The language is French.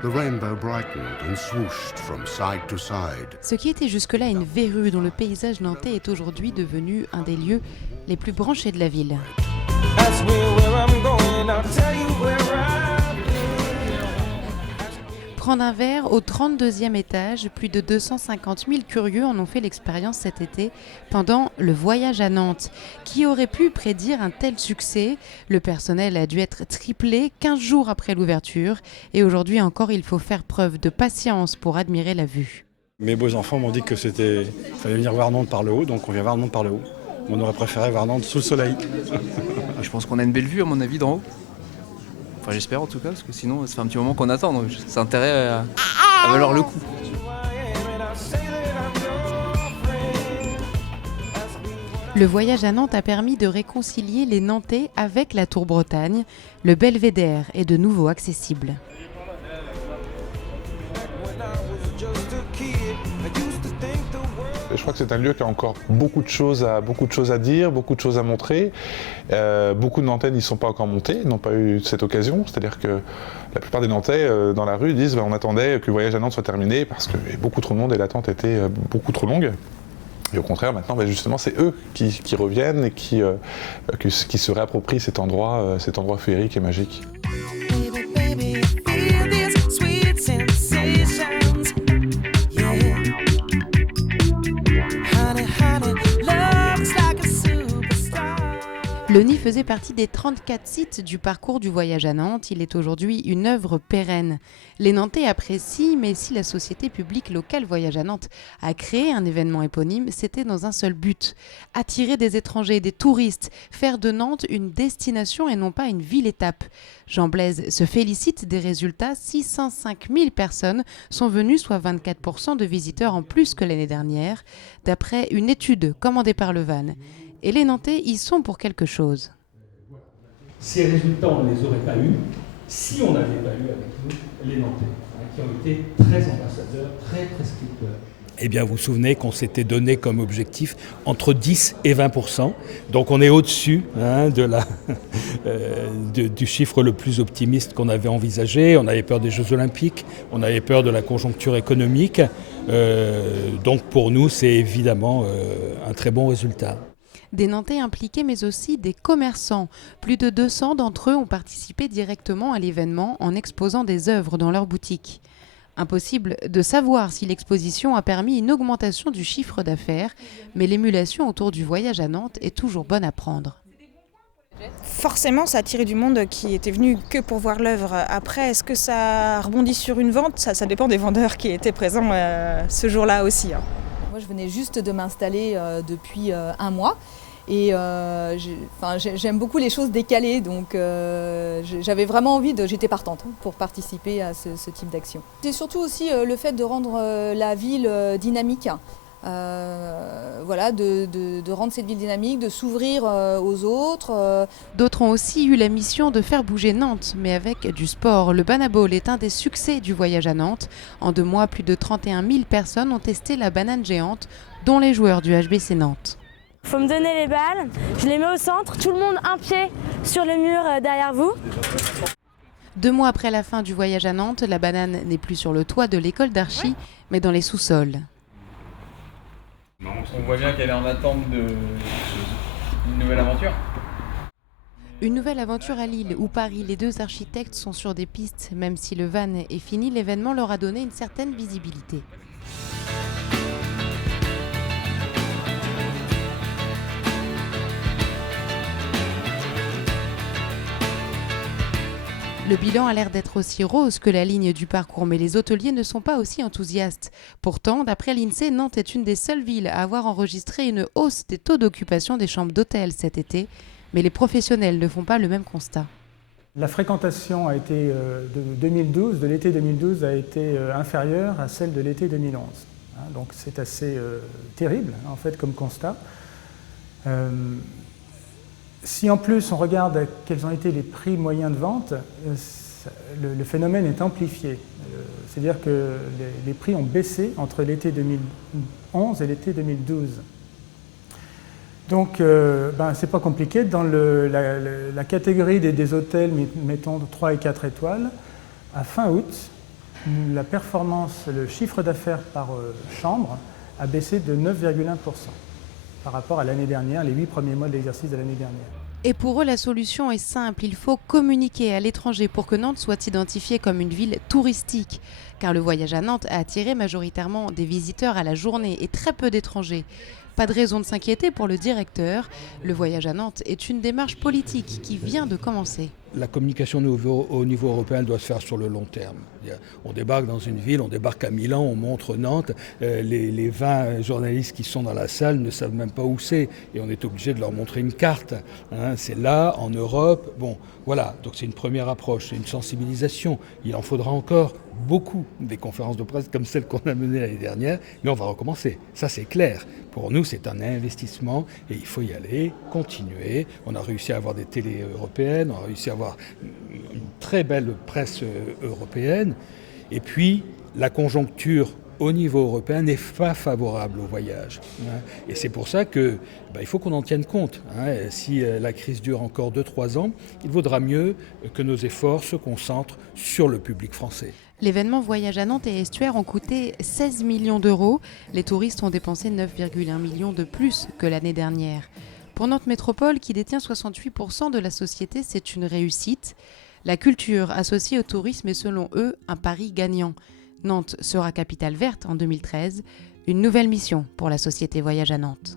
The rainbow brightened and swooshed from side to side. Ce qui était jusque-là une verrue dont le paysage nantais est aujourd'hui devenu un des lieux les plus branchés de la ville. Prendre un verre au 32e étage, plus de 250 000 curieux en ont fait l'expérience cet été pendant le voyage à Nantes. Qui aurait pu prédire un tel succès ? Le personnel a dû être triplé 15 jours après l'ouverture et aujourd'hui encore il faut faire preuve de patience pour admirer la vue. Mes beaux-enfants m'ont dit que fallait venir voir Nantes par le haut, donc on vient voir Nantes par le haut. On aurait préféré voir Nantes sous le soleil. Je pense qu'on a une belle vue à mon avis d'en haut. Enfin j'espère en tout cas, parce que sinon ça fait un petit moment qu'on attend, donc c'est intérêt à valoir le coup. Le voyage à Nantes a permis de réconcilier les Nantais avec la Tour Bretagne. Le belvédère est de nouveau accessible. Je crois que c'est un lieu qui a encore beaucoup de choses à dire, beaucoup de choses à montrer. Beaucoup de Nantais n'y sont pas encore montés, n'ont pas eu cette occasion. C'est-à-dire que la plupart des Nantais dans la rue disent on attendait que le voyage à Nantes soit terminé parce qu'il y avait beaucoup trop de monde et l'attente était beaucoup trop longue. Et au contraire, maintenant, justement, c'est eux qui reviennent et qui se réapproprient cet endroit féerique et magique. Le Nid faisait partie des 34 sites du parcours du voyage à Nantes. Il est aujourd'hui une œuvre pérenne. Les Nantais apprécient, mais si la société publique locale Voyage à Nantes a créé un événement éponyme, c'était dans un seul but : attirer des étrangers, des touristes, faire de Nantes une destination et non pas une ville-étape. Jean Blaise se félicite des résultats. 605 000 personnes sont venues, soit 24% de visiteurs en plus que l'année dernière, d'après une étude commandée par le VAN. Et les Nantais y sont pour quelque chose. Ces résultats, on ne les aurait pas eus si on n'avait pas eu avec nous les Nantais, qui ont été très ambassadeurs, très prescripteurs. Eh bien, vous vous souvenez qu'on s'était donné comme objectif entre 10 et 20%. Donc on est au-dessus du chiffre le plus optimiste qu'on avait envisagé. On avait peur des Jeux Olympiques, on avait peur de la conjoncture économique. Donc pour nous, c'est évidemment un très bon résultat. Des Nantais impliqués, mais aussi des commerçants. Plus de 200 d'entre eux ont participé directement à l'événement en exposant des œuvres dans leur boutique. Impossible de savoir si l'exposition a permis une augmentation du chiffre d'affaires, mais l'émulation autour du voyage à Nantes est toujours bonne à prendre. Forcément, ça a attiré du monde qui était venu que pour voir l'œuvre. Après, est-ce que ça rebondit sur une vente ? Ça dépend des vendeurs qui étaient présents ce jour-là aussi. Moi, je venais juste de m'installer depuis un mois et j'aime beaucoup les choses décalées, donc j'avais vraiment j'étais partante pour participer à ce type d'action. C'est surtout aussi le fait de rendre la ville dynamique, de rendre cette ville dynamique, de s'ouvrir aux autres. D'autres ont aussi eu la mission de faire bouger Nantes, mais avec du sport. Le banaball est un des succès du voyage à Nantes. En 2 mois, plus de 31 000 personnes ont testé la banane géante, dont les joueurs du HBC Nantes. Il faut me donner les balles, je les mets au centre, tout le monde un pied sur le mur derrière vous. 2 mois après la fin du voyage à Nantes, la banane n'est plus sur le toit de l'école d'archi, mais dans les sous-sols. On voit bien qu'elle est en attente d'une nouvelle aventure. Une nouvelle aventure à Lille ou Paris, les 2 architectes sont sur des pistes. Même si le van est fini, l'événement leur a donné une certaine visibilité. Le bilan a l'air d'être aussi rose que la ligne du parcours, mais les hôteliers ne sont pas aussi enthousiastes. Pourtant, d'après l'INSEE, Nantes est une des seules villes à avoir enregistré une hausse des taux d'occupation des chambres d'hôtel cet été, mais les professionnels ne font pas le même constat. La fréquentation a été, de l'été 2012 a été inférieure à celle de l'été 2011. Donc c'est assez terrible en fait comme constat. Si en plus on regarde quels ont été les prix moyens de vente, le phénomène est amplifié. C'est-à-dire que les prix ont baissé entre l'été 2011 et l'été 2012. Donc, c'est pas compliqué. Dans la catégorie des hôtels, mettons 3 et 4 étoiles, à fin août, la performance, le chiffre d'affaires par chambre a baissé de 9,1% par rapport à l'année dernière, les 8 premiers mois de l'exercice de l'année dernière. Et pour eux, la solution est simple, il faut communiquer à l'étranger pour que Nantes soit identifiée comme une ville touristique. Car le voyage à Nantes a attiré majoritairement des visiteurs à la journée et très peu d'étrangers. Pas de raison de s'inquiéter pour le directeur. Le voyage à Nantes est une démarche politique qui vient de commencer. La communication au niveau européen doit se faire sur le long terme. On débarque dans une ville, on débarque à Milan, on montre Nantes. Les 20 journalistes qui sont dans la salle ne savent même pas où c'est. Et on est obligé de leur montrer une carte. C'est là, en Europe. Bon, voilà. Donc c'est une première approche, c'est une sensibilisation. Il en faudra encore beaucoup des conférences de presse comme celle qu'on a menées l'année dernière. Mais on va recommencer. Ça, c'est clair. Pour nous, c'est un investissement et il faut y aller, continuer. On a réussi à avoir des télés européennes, on a réussi à avoir une très belle presse européenne. Et puis, la conjoncture au niveau européen n'est pas favorable au voyage. Et c'est pour ça qu'il faut qu'on en tienne compte. Si la crise dure encore 2-3 ans, il vaudra mieux que nos efforts se concentrent sur le public français. L'événement Voyage à Nantes et Estuaire ont coûté 16 millions d'euros. Les touristes ont dépensé 9,1 millions de plus que l'année dernière. Pour Nantes Métropole, qui détient 68% de la société, c'est une réussite. La culture associée au tourisme est selon eux un pari gagnant. Nantes sera capitale verte en 2013, une nouvelle mission pour la société Voyage à Nantes.